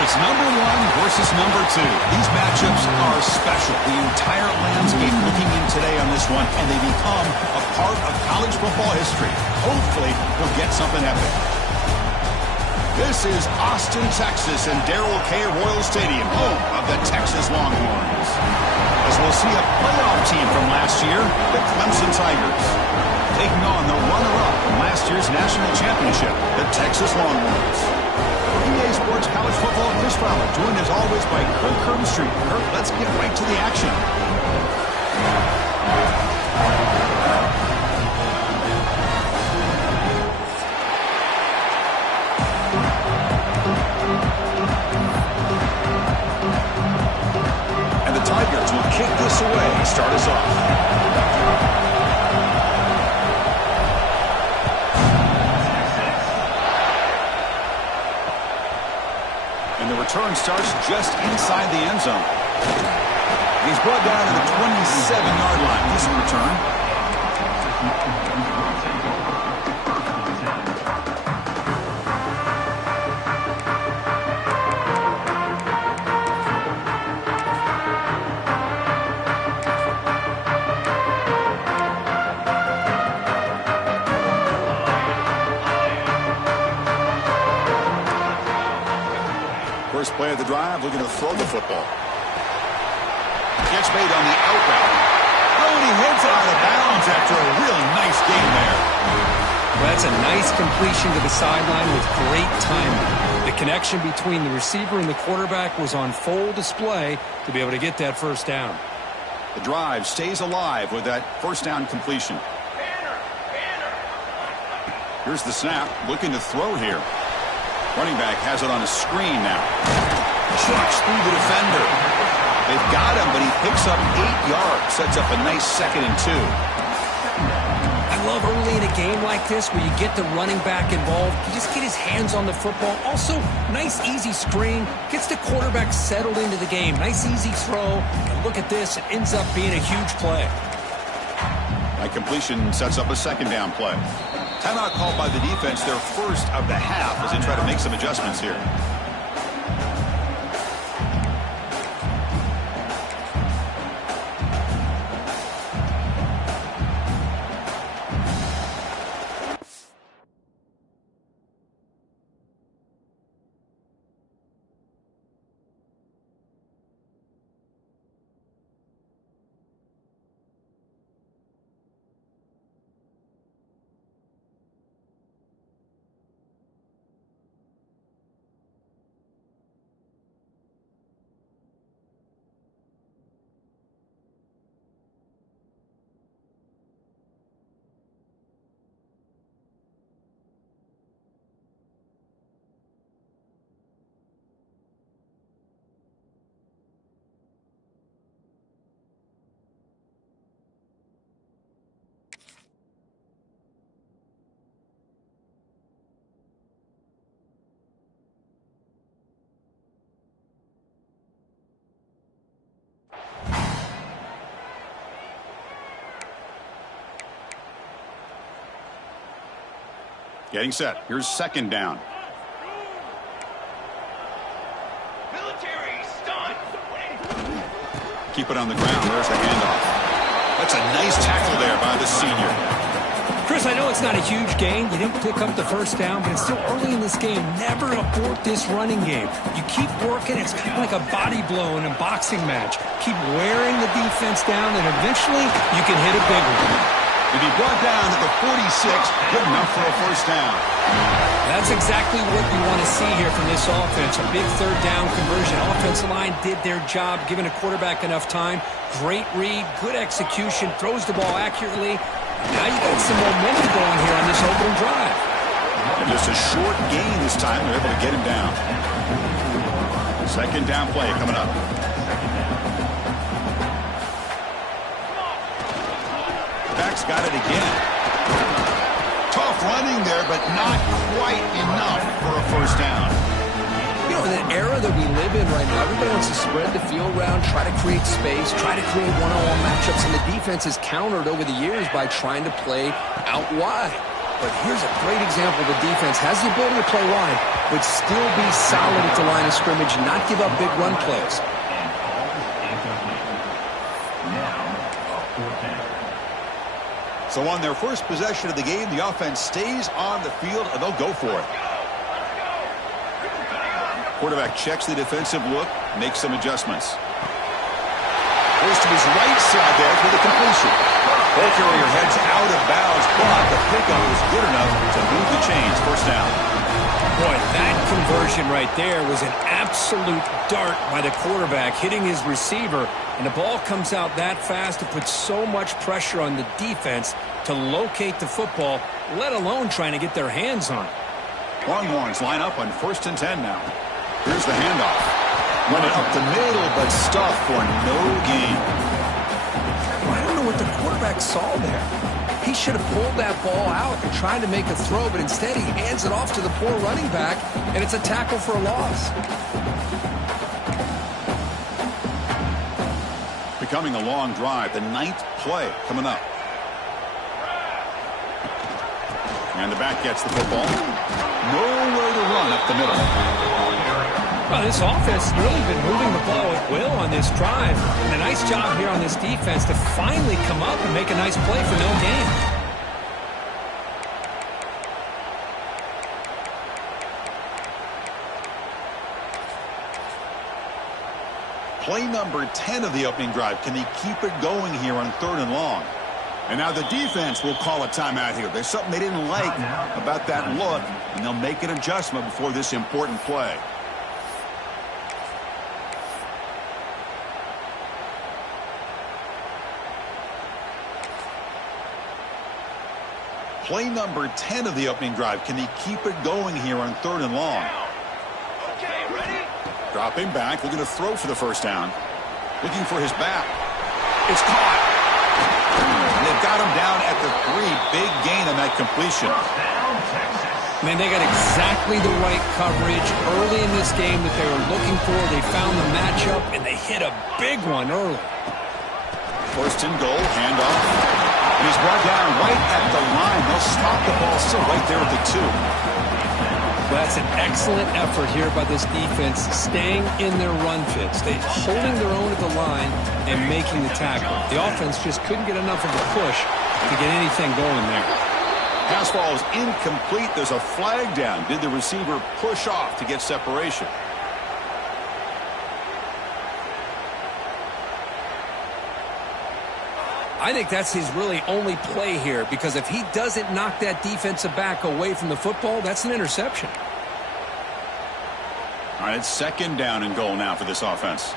It's number one versus number two. These matchups are special. The entire landscape looking in today on this one, and they become a part of college football history. Hopefully, we'll get something epic. This is Austin, Texas, and Darrell K. Royal Stadium, home of the Texas Longhorns. As we'll see a playoff team from last year, the Clemson Tigers, taking on the runner-up from last year's national championship, the Texas Longhorns. EA Sports College Football, Chris Fowler, joined as always by Kirk Herbstreit. Kirk, let's get right to the action. And the Tigers will kick this away, start us off. And the return starts just inside the end zone. He's brought down to the 27-yard line. Decent return. First play of the drive, looking to throw the football. Catch made on the out route. Oh, and he heads out of bounds after a real nice game there. Well, that's a nice completion to the sideline with great timing. The connection between the receiver and the quarterback was on full display to be able to get that first down. The drive stays alive with that first down completion. Here's the snap, looking to throw here. Running back has it on a screen now. Trucks through the defender. They've got him, but he picks up 8 yards. Sets up a nice 2nd and 2. I love early in a game like this where you get the running back involved. You just get his hands on the football. Also, nice easy screen. Gets the quarterback settled into the game. Nice easy throw. And look at this. It ends up being a huge play. That completion sets up a 2nd down play. Timeout called by the defense, their first of the half, as they try to make some adjustments here. Getting set. Here's 2nd down. Keep it on the ground. There's the handoff. That's a nice tackle there by the senior. Chris, I know it's not a huge gain. You didn't pick up the first down, but it's still early in this game. Never abort this running game. You keep working. It's kind of like a body blow in a boxing match. Keep wearing the defense down, and eventually you can hit a big one. To be brought down at the 46, good enough for a first down. That's exactly what you want to see here from this offense. A big 3rd down conversion. Offensive line did their job, giving a quarterback enough time. Great read, good execution, throws the ball accurately. Now you got some momentum going here on this opening drive. And just a short gain this time. They're able to get him down. 2nd down play coming up. Back's got it again. Tough running there, but not quite enough for a first down. You know, in an era that we live in right now, everybody wants to spread the field around, try to create space, try to create one-on-one matchups, and the defense is countered over the years by trying to play out wide. but here's a great example. The defense has the ability to play wide, but still be solid at the line of scrimmage, not give up big run plays. So on their first possession of the game, the offense stays on the field, and they'll go for it. Quarterback checks the defensive look, makes some adjustments. Goes to his right side there for the completion. Ball carrier heads out of bounds, but the pickup was good enough to move the chains. First down. Boy, that conversion right there was an absolute dart by the quarterback, hitting his receiver, and the ball comes out that fast to put so much pressure on the defense to locate the football, let alone trying to get their hands on it. Longhorns line up on 1st and 10 now. Here's the handoff. Running up the middle, but stuffed for no gain. I don't know what the quarterback saw there. He should have pulled that ball out and tried to make a throw, but instead he hands it off to the poor running back, and it's a tackle for a loss. Becoming a long drive, the 9th play coming up. And the back gets the football. Nowhere to run up the middle. Well, this offense has really been moving the ball at will on this drive. And a nice job here on this defense to finally come up and make a nice play for no gain. Play number 10 of the opening drive. Can they keep it going here on 3rd and long? And now the defense will call a timeout here. There's something they didn't like about that look, and they'll make an adjustment before this important play. Play number 10 of the opening drive. Can he keep it going here on 3rd and long? Okay, ready? Dropping back, looking to throw for the first down. Looking for his back. It's caught. And they've got him down at the 3. Big gain on that completion. Man, they got exactly the right coverage early in this game that they were looking for. They found the matchup, and they hit a big one early. 1st and goal, handoff. And he's brought down right at the line. They'll stop the ball still right there at the 2. Well, that's an excellent effort here by this defense, staying in their run fits. They holding their own at the line and making the tackle. The offense just couldn't get enough of a push to get anything going there. Pass ball is incomplete. There's a flag down. Did the receiver push off to get separation? I think that's his really only play here, because if he doesn't knock that defensive back away from the football, that's an interception. All right, it's 2nd down and goal now for this offense.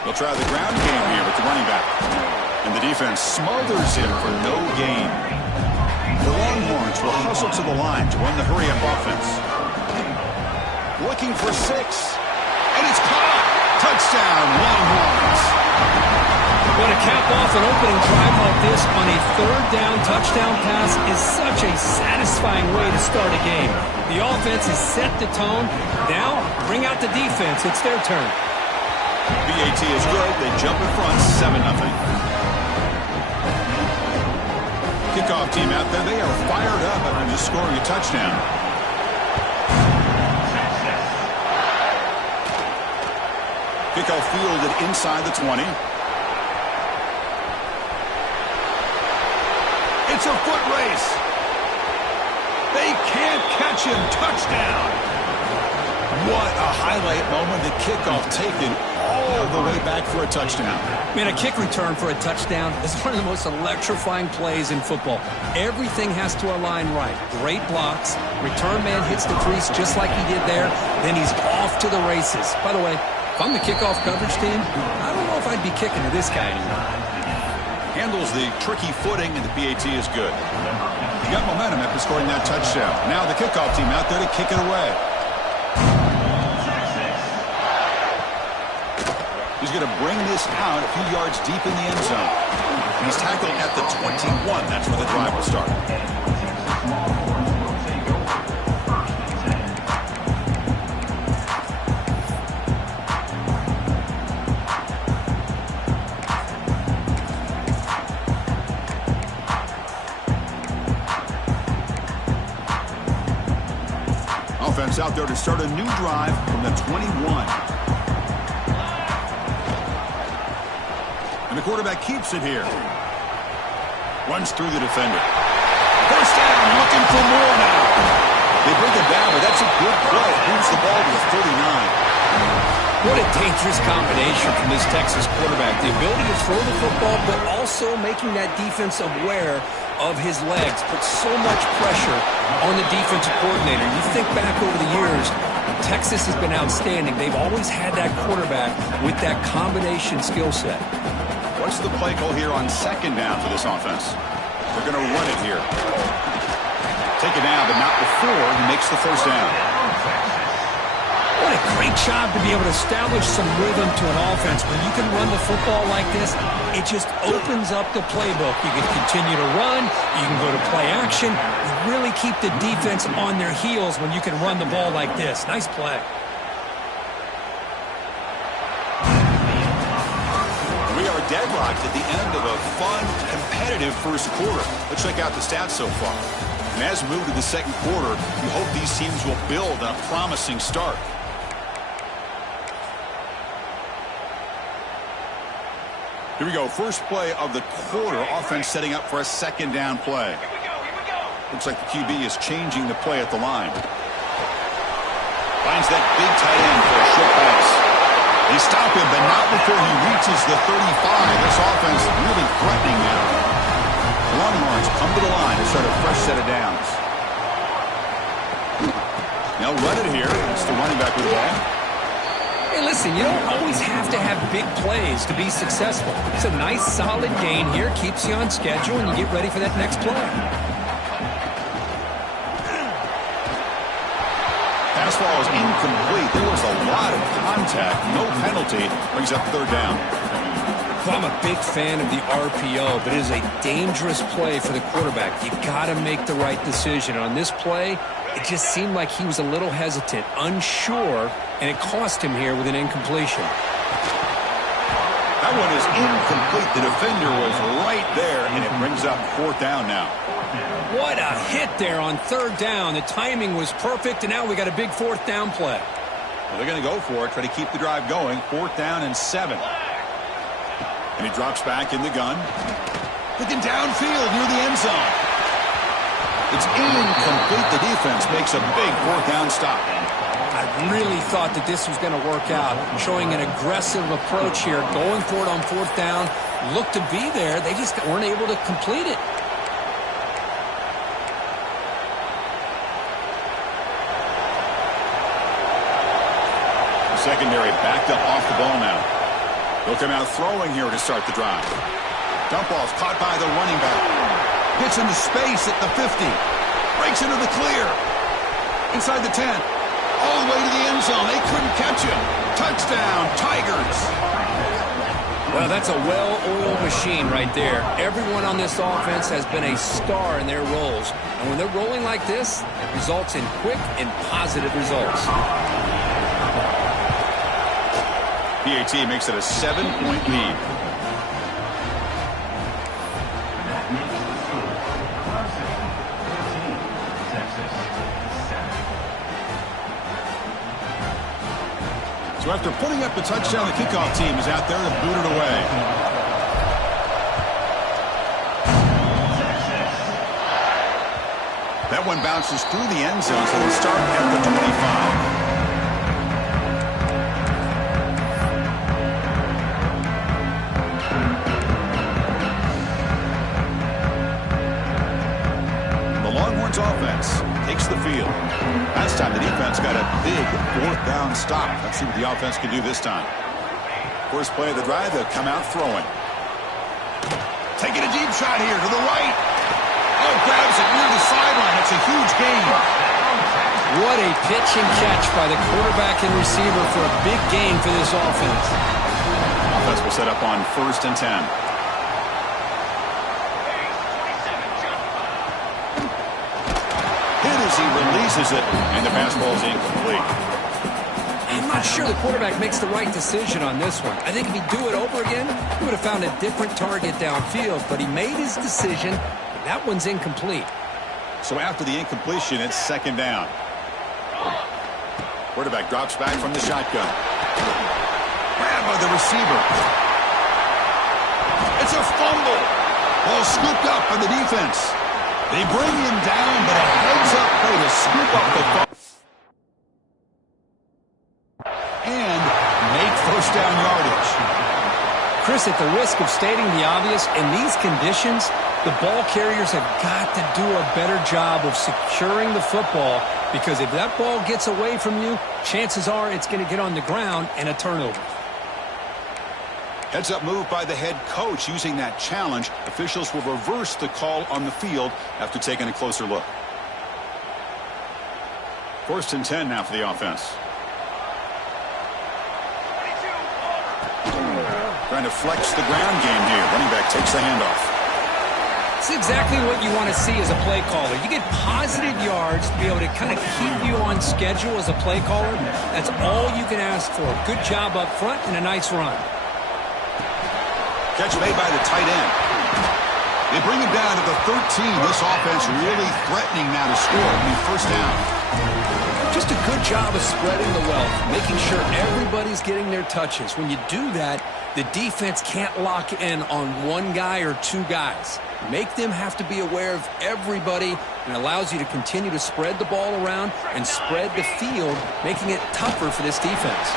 They'll try the ground game here with the running back. And the defense smothers him for no gain. The Longhorns will hustle to the line to run the hurry-up offense. Looking for 6. And it's caught. Touchdown, Longhorns. Well, to cap off an opening drive like this on a 3rd down touchdown pass is such a satisfying way to start a game. The offense has set the tone. Now, bring out the defense. It's their turn. BAT is good. They jump in front, 7-0. Kickoff team out there. They are fired up after just scoring a touchdown. Kickoff fielded inside the 20. It's a foot race. They can't catch him. Touchdown. What a highlight moment. The kickoff taken all the way back for a touchdown. Man, a kick return for a touchdown is one of the most electrifying plays in football. Everything has to align right. Great blocks. Return man hits the crease just like he did there. Then he's off to the races. By the way, if I'm the kickoff coverage team, I don't know if I'd be kicking to this guy anymore. Handles the tricky footing, and the PAT is good. He got momentum after scoring that touchdown. Now the kickoff team out there to kick it away. He's going to bring this out a few yards deep in the end zone. He's tackled at the 21. That's where the drive will start. offense out there to start a new drive from the 21. And the quarterback keeps it here. Runs through the defender. First down, looking for more now. They bring it down, but that's a good play. Moves the ball to the 39. What a dangerous combination from this Texas quarterback. The ability to throw the football, but also making that defense aware of his legs. Put so much pressure on the defensive coordinator. You think back over the years, Texas has been outstanding. They've always had that quarterback with that combination skill set. What's the play call here on second down for this offense? They're going to run it here. Take it down, but not before he makes the first down. What a great job to be able to establish some rhythm to an offense. When you can run the football like this, it just opens up the playbook. You can continue to run. You can go to play action. You really keep the defense on their heels when you can run the ball like this. Nice play. We are deadlocked at the end of a fun, competitive first quarter. Let's check out the stats so far. And as we move to the second quarter, we hope these teams will build on a promising start. Here we go. First play of the quarter. Offense setting up for a second down play. Here we go. Looks like the QB is changing the play at the line. Finds that big tight end for a short pass. They stop him, but not before he reaches the 35. This offense really threatening now. The Longhorns come to the line to start a fresh set of downs. Now run it here. It's the running back with the ball. Hey, listen, you don't always have to have big plays to be successful. It's a nice, solid gain here. Keeps you on schedule, and you get ready for that next play. Pass ball is incomplete. There was a lot of contact. No penalty. Brings up third down. Well, I'm a big fan of the RPO, but it is a dangerous play for the quarterback. You got to make the right decision. On this play, it just seemed like he was a little hesitant, unsure, and it cost him here with an incompletion. That one is incomplete. The defender was right there, and it brings up fourth down now. What a hit there on third down. The timing was perfect, and now we got a big fourth down play. Well, they're going to go for it, try to keep the drive going. Fourth down and 7. And he drops back in the gun. Looking downfield near the end zone. It's incomplete. The defense makes a big fourth down stop. I really thought that this was going to work out. Showing an aggressive approach here. Going for it on fourth down. Looked to be there. They just weren't able to complete it. The secondary backed up off the ball now. They'll come out throwing here to start the drive. Dump ball's caught by the running back. Hits into space at the 50. Breaks into the clear. Inside the 10. All the way to the end zone. They couldn't catch him. Touchdown, Tigers. Well, that's a well-oiled machine right there. Everyone on this offense has been a star in their roles. And when they're rolling like this, it results in quick and positive results. PAT makes it a 7-point lead. So after putting up the touchdown, the kickoff team is out there to boot it away. That one bounces through the end zone, so they start at the 25. Offense takes the field. Last time the defense got a big fourth down stop. Let's see what the offense can do this time. First play of the drive, they'll come out throwing. Taking a deep shot here to the right. Oh, grabs it near the sideline. It's a huge gain. What a pitch and catch by the quarterback and receiver for a big gain for this offense. Offense will set up on 1st and 10. He releases it, and the pass ball is incomplete. I'm not sure the quarterback makes the right decision on this one. I think if he'd do it over again, he would have found a different target downfield, but he made his decision. That one's incomplete. So after the incompletion, it's second down. Quarterback drops back from the shotgun. Grabbed by the receiver. It's a fumble. Ball scooped up by the defense. They bring him down, but a heads-up play to scoop up the fumble. And make first down yardage. Chris, at the risk of stating the obvious, in these conditions, the ball carriers have got to do a better job of securing the football, because if that ball gets away from you, chances are it's going to get on the ground and a turnover. Heads-up move by the head coach using that challenge. Officials will reverse the call on the field after taking a closer look. 1st and 10 now for the offense. Trying to flex the ground game here. Running back takes the handoff. It's exactly what you want to see as a play caller. You get positive yards to be able to kind of keep you on schedule as a play caller. That's all you can ask for. Good job up front and a nice run. Catch made by the tight end. They bring him down to the 13. This offense really threatening now to score. First down. Just a good job of spreading the wealth, making sure everybody's getting their touches. When you do that, the defense can't lock in on one guy or two guys. Make them have to be aware of everybody, and allows you to continue to spread the ball around and spread the field, making it tougher for this defense.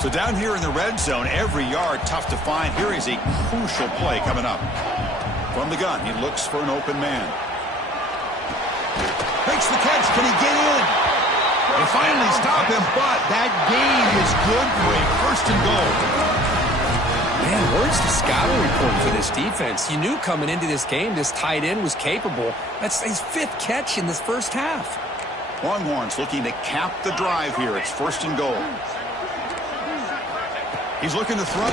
So down here in the red zone, every yard tough to find. Here is a crucial play coming up. From the gun, he looks for an open man. Makes the catch. Can he get in? They finally stop him, but that gain is good for a 1st and goal. Man, where's the scouting report for this defense? You knew coming into this game this tight end was capable. That's his 5th catch in this first half. Longhorns looking to cap the drive here. It's 1st and goal. He's looking to throw.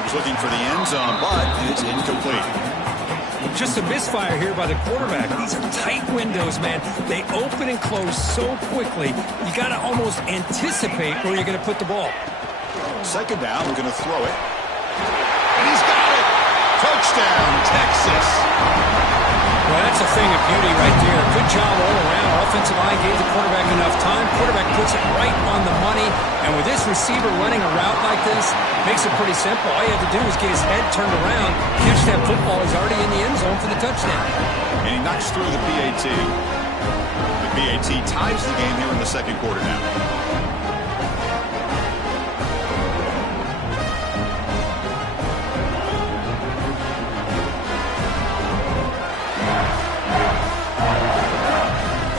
He's looking for the end zone, but it's incomplete. Just a misfire here by the quarterback. These are tight windows, man. They open and close so quickly. You got to almost anticipate where you're going to put the ball. 2nd down, we're going to throw it. And he's got it! Touchdown, Texas! Well, that's a thing of beauty right there. Good job all around. Offensive line gave the quarterback enough time. Quarterback puts it right on the money. And with this receiver running a route like this, makes it pretty simple. All you have to do is get his head turned around, catch that football. He's already in the end zone for the touchdown. And he knocks through the PAT. The PAT ties the game here in the 2nd quarter now.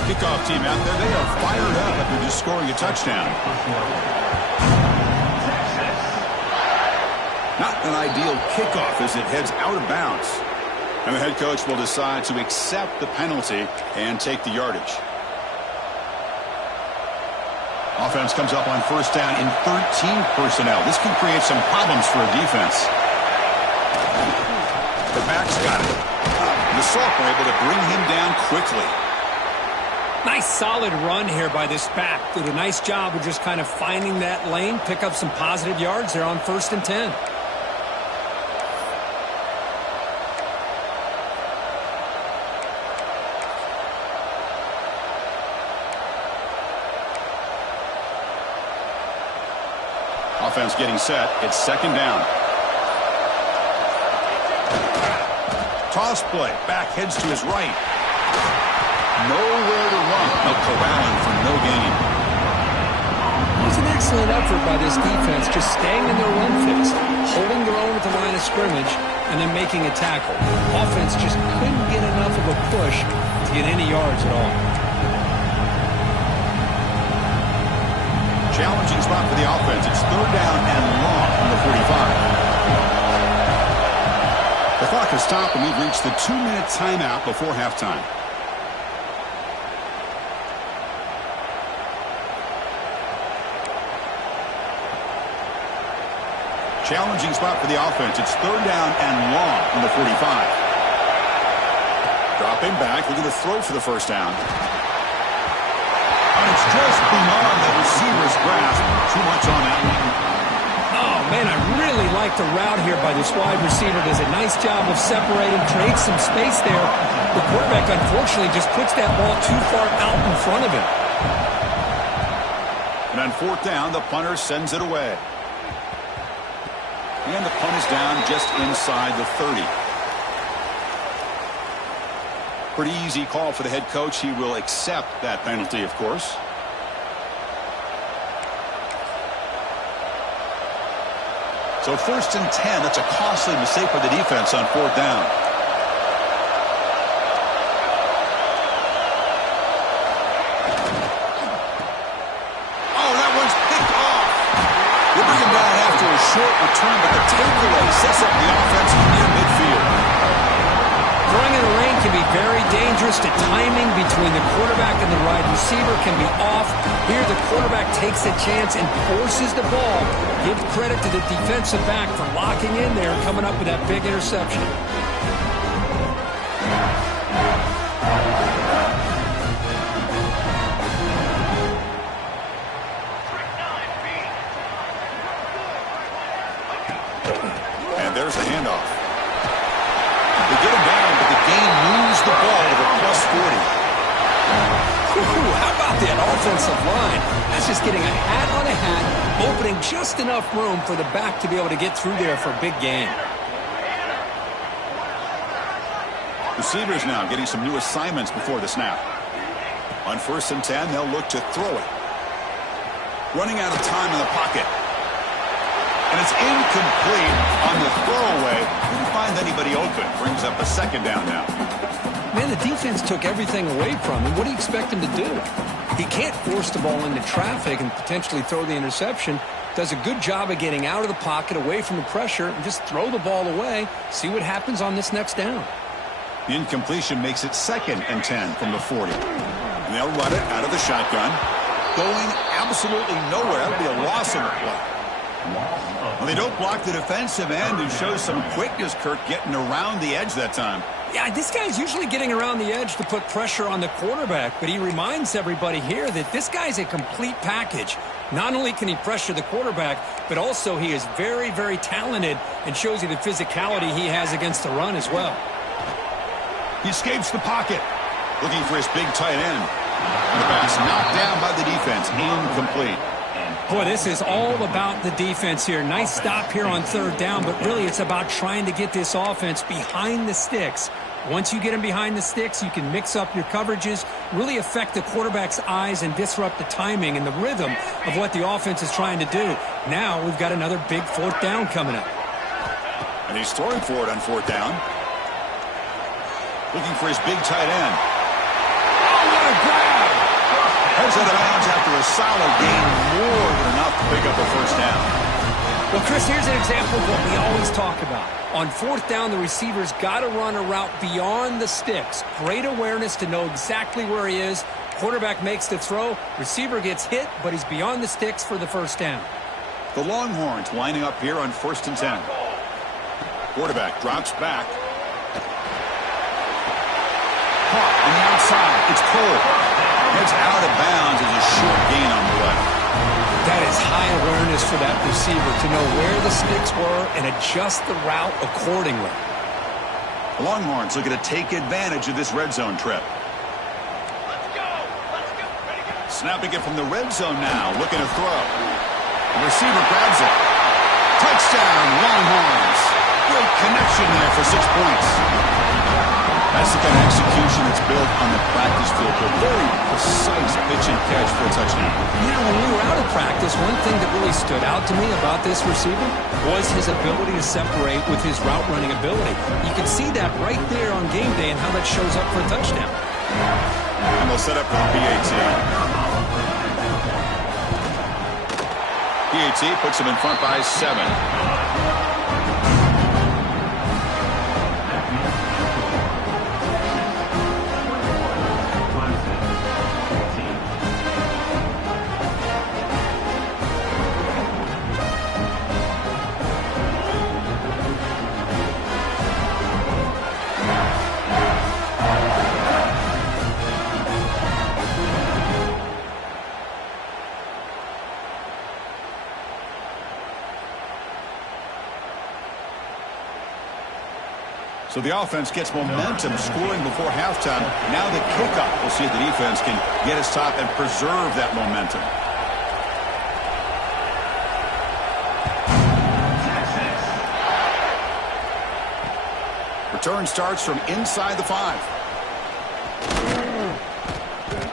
Kickoff team out there, they are fired up after just scoring a touchdown. Not an ideal kickoff as it heads out of bounds. And the head coach will decide to accept the penalty and take the yardage. Offense comes up on 1st down in 13 personnel. This can create some problems for a defense. The back's got it. The Soft were able to bring him down quickly. Nice solid run here by this back. Did a nice job of just kind of finding that lane, pick up some positive yards there on 1st and 10. Offense getting set. It's 2nd down. Toss play. Back heads to his right. Nowhere to run. They'll corral him for no gain. It was an excellent effort by this defense, just staying in their run fix, holding their own at the line of scrimmage, and then making a tackle. Offense just couldn't get enough of a push to get any yards at all. Challenging spot for the offense. It's 3rd down and long from the 45. The clock has stopped, and we've reached the 2-minute timeout before halftime. Challenging spot for the offense. It's 3rd down and long from the 45. Dropping back, looking to throw for the 1st down. And it's just beyond the receiver's grasp. Too much on that one. Oh, Man, I really like the route here by this wide receiver. Does a nice job of separating, creates some space there. The quarterback, unfortunately, just puts that ball too far out in front of him. And on fourth down, the punter sends it away. And the punt is down just inside the 30. Pretty easy call for the head coach. He will accept that penalty, of course. So 1st and 10, that's a costly mistake for the defense on fourth down. Oh, that one's picked off. They bring him down after a short return, but the takeaway sets up the offense near midfield. Throwing in the lane can be very dangerous. The timing between the quarterback and the wide receiver can be off. Here the quarterback takes a chance and forces the ball. Give credit to the defensive back for locking in there and coming up with that big interception. And there's the handoff. They get him down, but the game moves the ball to the plus 40. Ooh, how about that offensive line? That's just getting a hat on a hat, opening just enough room for the back to be able to get through there for a big gain. Receivers now getting some new assignments before the snap. On 1st and 10, they'll look to throw it. Running out of time in the pocket. And it's incomplete on the throwaway. Didn't find anybody open. Brings up a 2nd down now. Man, the defense took everything away from him. What do you expect him to do? He can't force the ball into traffic and potentially throw the interception. Does a good job of getting out of the pocket, away from the pressure, and just throw the ball away. See what happens on this next down. The incompletion makes it 2nd and 10 from the 40. And they'll run it out of the shotgun. Going absolutely nowhere. That'll be a loss on the play. Well, they don't block the defensive end and show some quickness, Kirk, getting around the edge that time. Yeah, this guy's usually getting around the edge to put pressure on the quarterback, but he reminds everybody here that this guy's a complete package. Not only can he pressure the quarterback, but also he is very, very talented and shows you the physicality he has against the run as well. He escapes the pocket, looking for his big tight end. The pass knocked down by the defense, incomplete. Boy, this is all about the defense here. Nice stop here on 3rd down, but really it's about trying to get this offense behind the sticks. Once you get them behind the sticks, you can mix up your coverages, really affect the quarterback's eyes and disrupt the timing and the rhythm of what the offense is trying to do. Now we've got another big 4th down coming up. And he's throwing for it on 4th down. Looking for his big tight end. Oh, what a grab! Heads out of bounds after a solid gain, more than enough to pick up a 1st down. Well, Chris, here's an example of what we always talk about. On 4th down, the receiver's got to run a route beyond the sticks. Great awareness to know exactly where he is. Quarterback makes the throw. Receiver gets hit, but he's beyond the sticks for the 1st down. The Longhorns lining up here on 1st and 10. Quarterback drops back. Caught on the outside. It's pulled. Heads out of bounds as a short gain on the play. That is high awareness for that receiver to know where the sticks were and adjust the route accordingly. The Longhorns looking to take advantage of this red zone trip. Let's go. Ready, go. Snapping it from the red zone now, looking to throw. The receiver grabs it. Touchdown, Longhorns. Great connection there for 6 points. That's the kind of execution that's built on the practice field. A very precise pitch and catch for a touchdown. You know, when we were out of practice, one thing that really stood out to me about this receiver was his ability to separate with his route running ability. You can see that right there on game day and how that shows up for a touchdown. And they'll set up for the PAT. PAT puts him in front by 7. So the offense gets momentum scoring before halftime. Now the kickoff. We'll see if the defense can get his top and preserve that momentum. Return starts from inside the 5.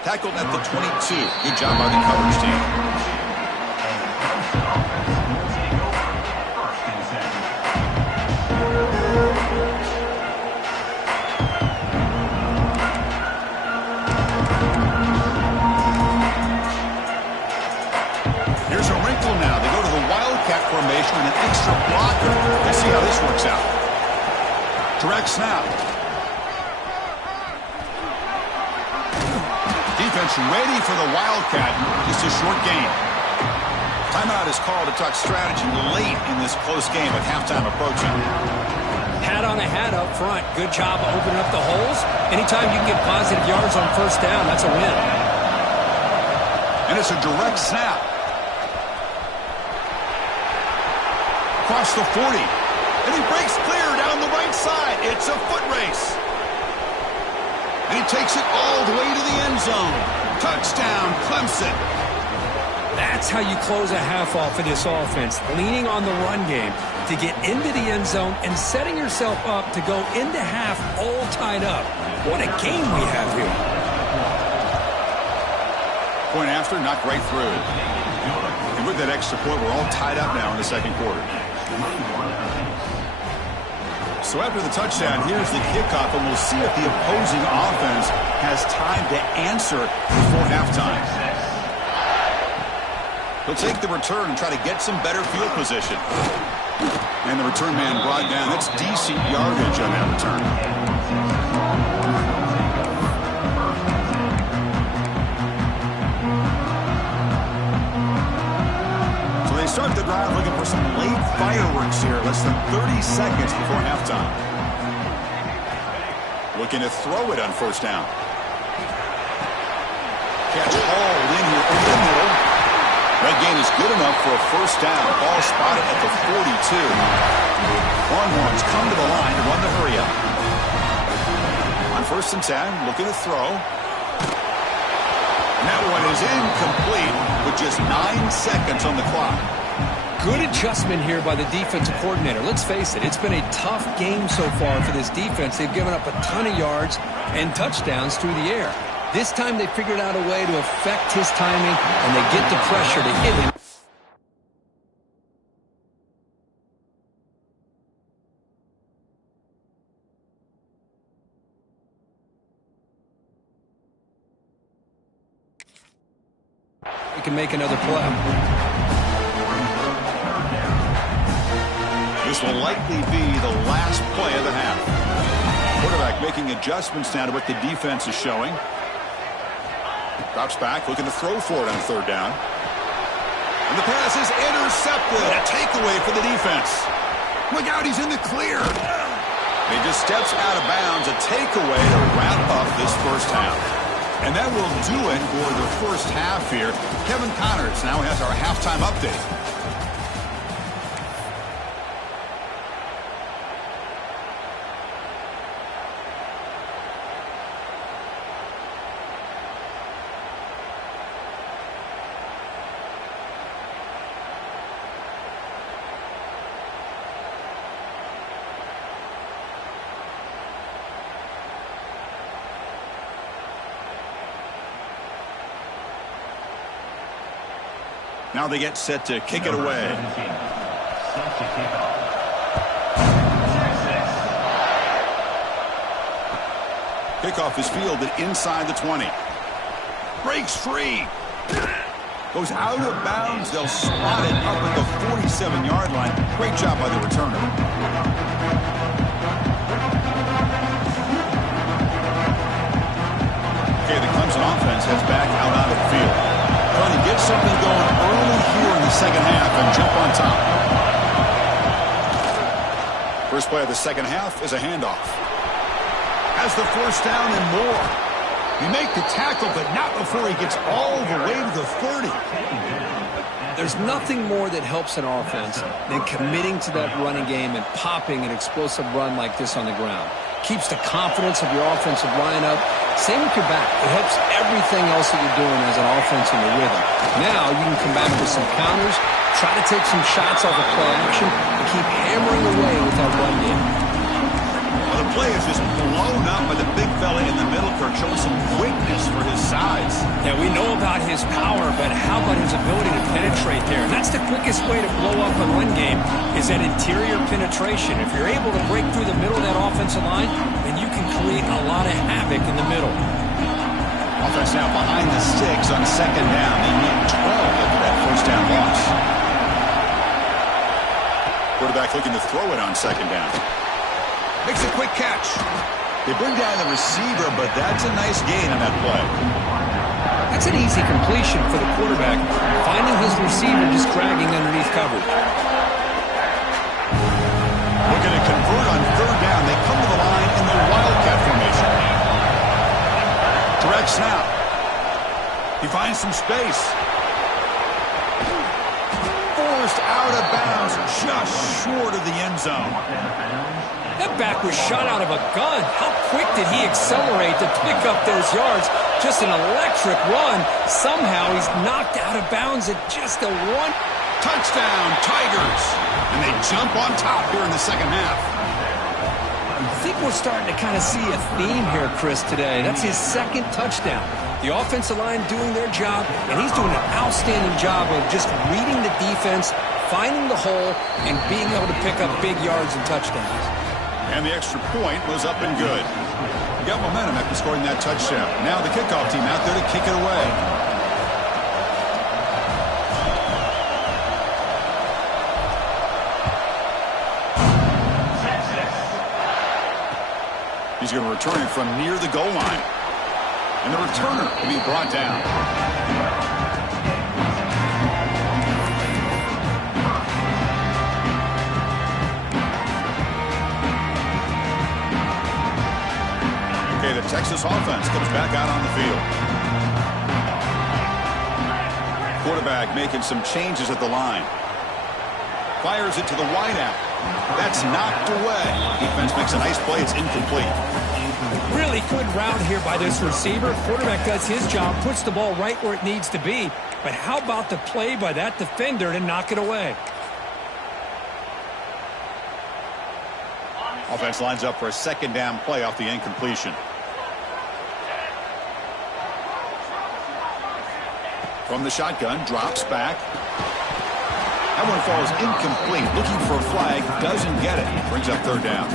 Tackled at the 22. Good job by the coverage team. Here's a wrinkle now. They go to the Wildcat formation and an extra blocker. Let's see how this works out. Direct snap. Defense ready for the Wildcat. Just a short gain. Timeout is called to talk strategy late in this close game with halftime approaching. Hat on a hat up front. Good job of opening up the holes. Anytime you can get positive yards on first down, that's a win. And it's a direct snap. Across the 40. And he breaks clear down the right side. It's a foot race. And he takes it all the way to the end zone. Touchdown, Clemson. That's how you close a half off of this offense, leaning on the run game to get into the end zone and setting yourself up to go into half all tied up. What a game we have here. Point after, knocked right through. And with that extra point, we're all tied up now in the second quarter. So after the touchdown, here's the kickoff, and we'll see if the opposing offense has time to answer before halftime. He'll take the return and try to get some better field position. And the return man brought down. That's decent yardage on that return. So they start the drive looking for some late fireworks here. Less than 30 seconds before halftime. Looking to throw it on first down. Catch hauled in here over the middle. That gain is good enough for a first down. Ball spotted at the 42. Longhorns come to the line to run the hurry up. On 1st and 10, looking to throw. And that one is incomplete with just 9 seconds on the clock. Good adjustment here by the defensive coordinator. Let's face it, it's been a tough game so far for this defense. They've given up a ton of yards and touchdowns through the air. This time they figured out a way to affect his timing, and they get the pressure to hit him. He can make another play. This will likely be the last play of the half. Quarterback making adjustments now to what the defense is showing. Drops back, looking to throw for it on 3rd down. And the pass is intercepted. A takeaway for the defense. Look out, he's in the clear. He just steps out of bounds. A takeaway to wrap up this first half. And that will do it for the first half here. Kevin Connors now has our halftime update. Now they get set to kick it away. Kickoff is fielded inside the 20. Breaks free. Goes out of bounds. They'll spot it up at the 47-yard line. Great job by the returner. Okay, the Clemson offense heads back out onto the field. Trying to get something going early here in the second half and jump on top. First play of the second half is a handoff. Has the first down and more. He make the tackle, but not before he gets all the way to the 30. There's nothing more that helps an offense than committing to that running game and popping an explosive run like this on the ground. Keeps the confidence of your offensive line up. Same with your back. It helps everything else that you're doing as an offense in the rhythm. Now you can come back with some counters, try to take some shots off of play action, and keep hammering away with that run game. Well, the play is just blown up by the big fella in the middle, Kirk, showing some quickness for his size. Yeah, we know about his power, but how about his ability to penetrate there? And that's the quickest way to blow up a run game is that interior penetration. If you're able to break through the middle of that offensive line, then you can create a lot of havoc in the middle. Offense now behind the 6 on second down. They need 12 after that first down loss. Quarterback looking to throw it on second down. Makes a quick catch. They bring down the receiver, but that's a nice gain on that play. That's an easy completion for the quarterback, finding his receiver just dragging underneath coverage. Looking to convert on third down. They come to the line in the Wildcat formation. Direct snap. He finds some space. Forced out of bounds, just short of the end zone. That back was shot out of a gun. How quick did he accelerate to pick up those yards? Just an electric run. Somehow he's knocked out of bounds at just a one. Touchdown, Tigers. And they jump on top here in the second half. I think we're starting to kind of see a theme here, Chris, today. That's his second touchdown. The offensive line doing their job, and he's doing an outstanding job of just reading the defense, finding the hole, and being able to pick up big yards and touchdowns. And the extra point was up and good. Got momentum after scoring that touchdown. Now the kickoff team out there to kick it away. He's going to return it from near the goal line. And the returner will be brought down. The Texas offense comes back out on the field. Quarterback making some changes at the line. Fires it to the wideout. That's knocked away. Defense makes a nice play. It's incomplete. Really good route here by this receiver. Quarterback does his job, puts the ball right where it needs to be. But how about the play by that defender to knock it away? Offense lines up for a second down play off the incompletion. From the shotgun, drops back. That one falls incomplete. Looking for a flag, doesn't get it. Brings up third down.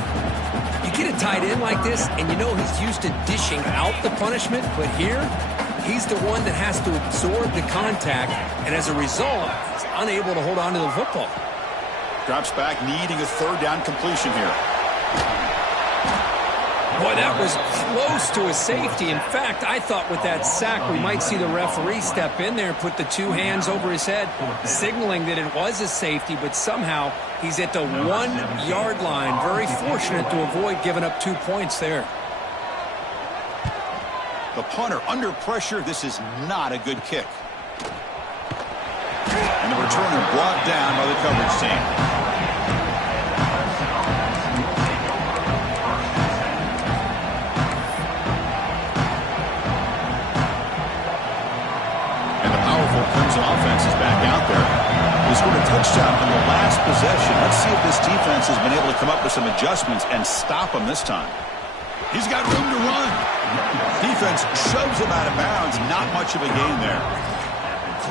You get a tight end like this, and you know he's used to dishing out the punishment, but here, he's the one that has to absorb the contact, and as a result, he's unable to hold on to the football. Drops back, needing a third down completion here. Boy, that was close to a safety. In fact, I thought with that sack, we might see the referee step in there and put the two hands over his head, signaling that it was a safety, but somehow he's at the 1 yard line. Very fortunate to avoid giving up 2 points there. The punter under pressure. This is not a good kick. And the returner brought down by the coverage team. Clemson offense is back out there. They scored a touchdown on the last possession. Let's see if this defense has been able to come up with some adjustments and stop them this time. He's got room to run. Defense shoves him out of bounds. Not much of a gain there.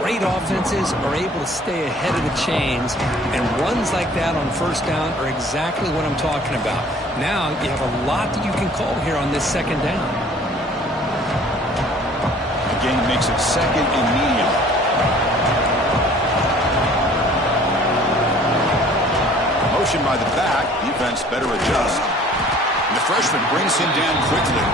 Great offenses are able to stay ahead of the chains, and runs like that on first down are exactly what I'm talking about. Now you have a lot that you can call here on this second down. The game makes it second and medium. Motion by the back. Defense better adjust. And the freshman brings him down quickly.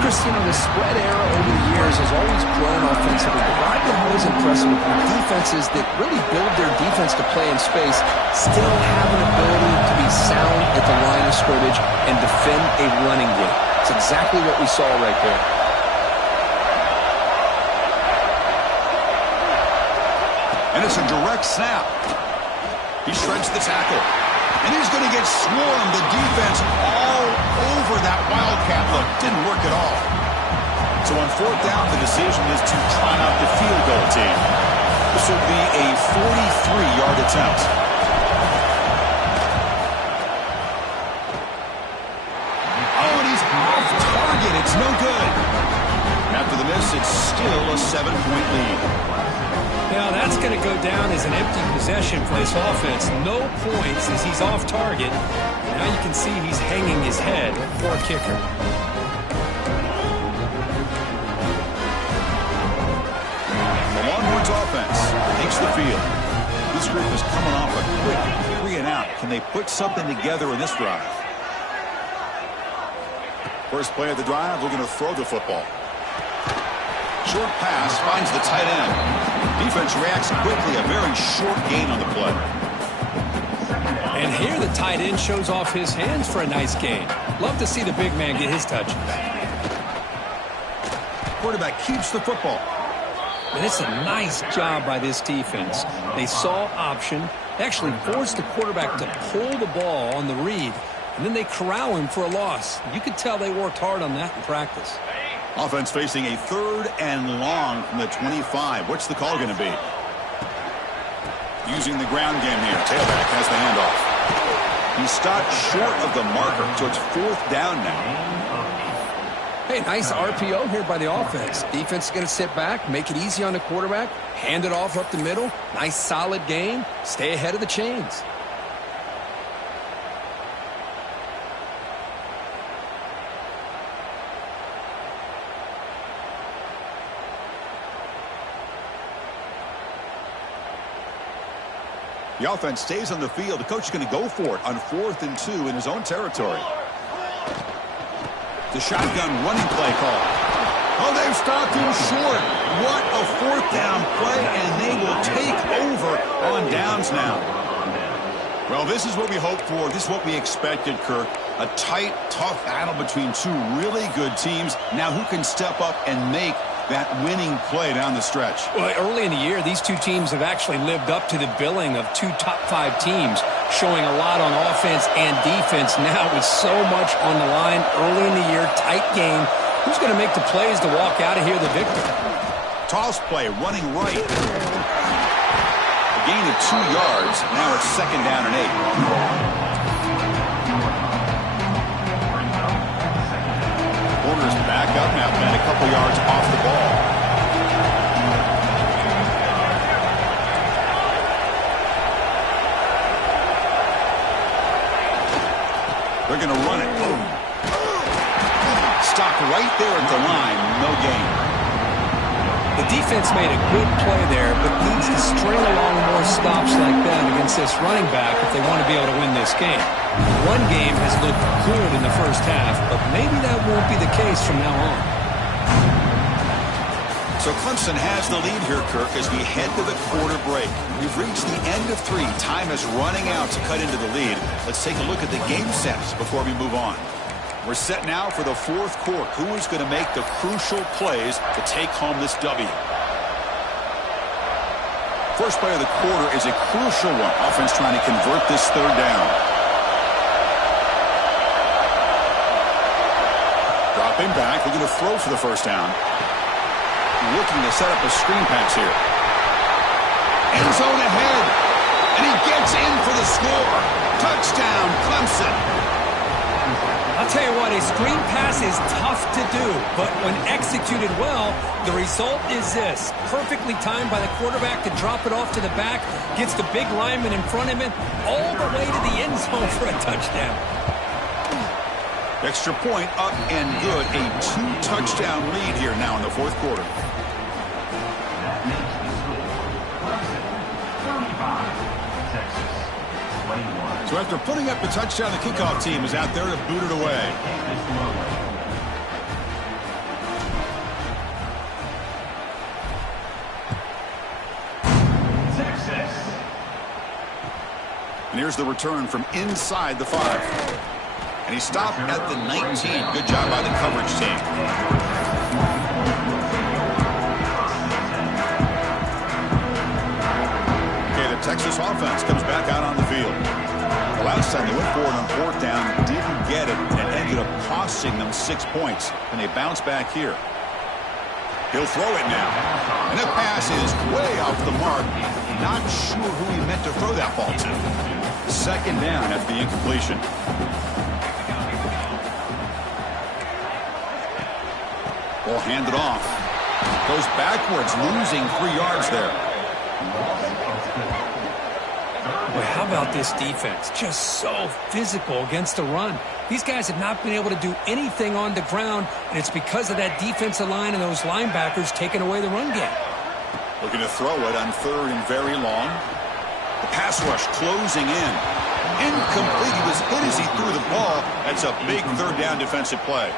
Chris, you know, the spread era over the years has always grown offensively, but what I've been always impressed with defenses that really build their defense to play in space still have an ability to be sound at the line of scrimmage and defend a running game. It's exactly what we saw right there. And it's a direct snap. He shreds the tackle. And he's going to get swarmed. The defense all over that Wildcat look. Didn't work at all. So on fourth down, the decision is to try out the field goal team. This will be a 43-yard attempt. Oh, and he's off target. It's no good. After the miss, it's still a 7-point lead. Now that's going to go down as an empty possession place offense. No points as he's off target. Now you can see he's hanging his head for a kicker. The Longhorns offense takes the field. This group is coming off a quick 3-and-out. Can they put something together in this drive? First play of the drive, we're going to throw the football. Short pass finds the tight end. Defense reacts quickly. A very short gain on the play. And here the tight end shows off his hands for a nice gain. Love to see the big man get his touches. Quarterback keeps the football. And it's a nice job by this defense. They saw option, actually forced the quarterback to pull the ball on the read, and then they corral him for a loss. You could tell they worked hard on that in practice. Offense facing a 3rd and long from the 25. What's the call going to be? Using the ground game here. Tailback has the handoff. He stopped short of the marker, so it's 4th down now. Hey, nice RPO here by the offense. Defense is going to sit back, make it easy on the quarterback, hand it off up the middle. Nice solid game. Stay ahead of the chains. The offense stays on the field. The coach is going to go for it on 4th and 2 in his own territory. The shotgun running play call. Oh, they've stopped him short. What a 4th down play, and they will take over on downs now. Well, this is what we hoped for. This is what we expected, Kirk. A tight, tough battle between two really good teams. Now who can step up and make that winning play down the stretch? Well, early in the year, these two teams have actually lived up to the billing of two top 5 teams, showing a lot on offense and defense. Now with so much on the line early in the year, tight game. Who's going to make the plays to walk out of here the victor? Toss play, running right. A gain of 2 yards. Now it's 2nd down and 8. Corners back up now, and a couple yards off the ball. They're going to run it. Stopped right there at the line. No gain. The defense made a good play there, but needs to string along more stops like that against this running back if they want to be able to win this game. The run game has looked good in the first half, but maybe that won't be the case from now on. So Clemson has the lead here, Kirk, as we head to the quarter break. We've reached the end of 3. Time is running out to cut into the lead. Let's take a look at the game sets before we move on. We're set now for the 4th quarter. Who is going to make the crucial plays to take home this W? First play of the quarter is a crucial one. Offense trying to convert this 3rd down. Dropping back. They're going to throw for the 1st down. Looking to set up a screen pass here. End zone ahead. And he gets in for the score. Touchdown, Clemson. I'll tell you what, a screen pass is tough to do, but when executed well, the result is this. Perfectly timed by the quarterback to drop it off to the back, gets the big lineman in front of him, all the way to the end zone for a touchdown. Extra point up and good. A 2-touchdown lead here now in the 4th quarter. So after putting up the touchdown, the kickoff team is out there to boot it away. And here's the return from inside the 5. And he stopped at the 19. Good job by the coverage team. Texas offense comes back out on the field. The last time they went for it on fourth down, didn't get it, and it ended up costing them 6 points. And they bounce back here. He'll throw it now. And the pass is way off the mark. Not sure who he meant to throw that ball to. Second down after the incompletion. Ball handed off. Goes backwards, losing 3 yards there. Boy, how about this defense? Just so physical against the run. These guys have not been able to do anything on the ground, and it's because of that defensive line and those linebackers taking away the run game. Looking to throw it on third and very long. The pass rush closing in. Incomplete. He was hit as he threw the ball. That's a big third down defensive play.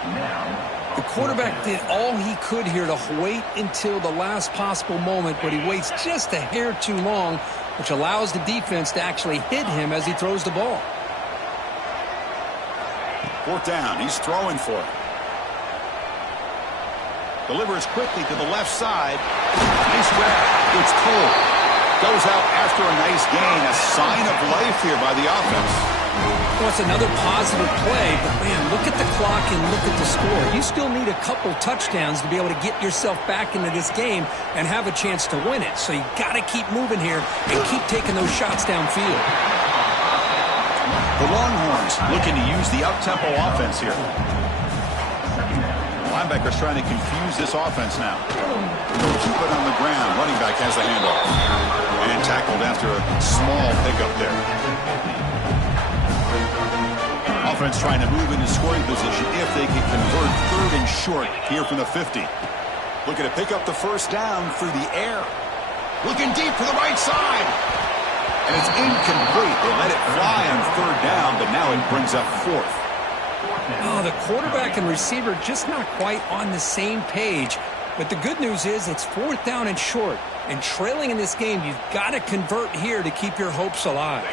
The quarterback did all he could here to wait until the last possible moment, but he waits just a hair too long, which allows the defense to actually hit him as he throws the ball. Fourth down. He's throwing for it. Delivers quickly to the left side. Nice grab. It's Cole. Goes out after a nice gain. A sign of life here by the offense. Well, it's another positive play, but man, look at the clock and look at the score. You still need a couple touchdowns to be able to get yourself back into this game and have a chance to win it. So you got to keep moving here and keep taking those shots downfield. The Longhorns looking to use the up-tempo offense here. Linebackers trying to confuse this offense now. They'll keep it on the ground. Running back has the handoff. And tackled after a small pickup there. Offense trying to move into scoring position if they can convert third and short here from the 50. Looking to pick up the first down through the air. Looking deep for the right side. And it's incomplete. They let it fly on third down, but now it brings up fourth. Oh, the quarterback and receiver just not quite on the same page. But the good news is it's fourth down and short. And trailing in this game, you've got to convert here to keep your hopes alive.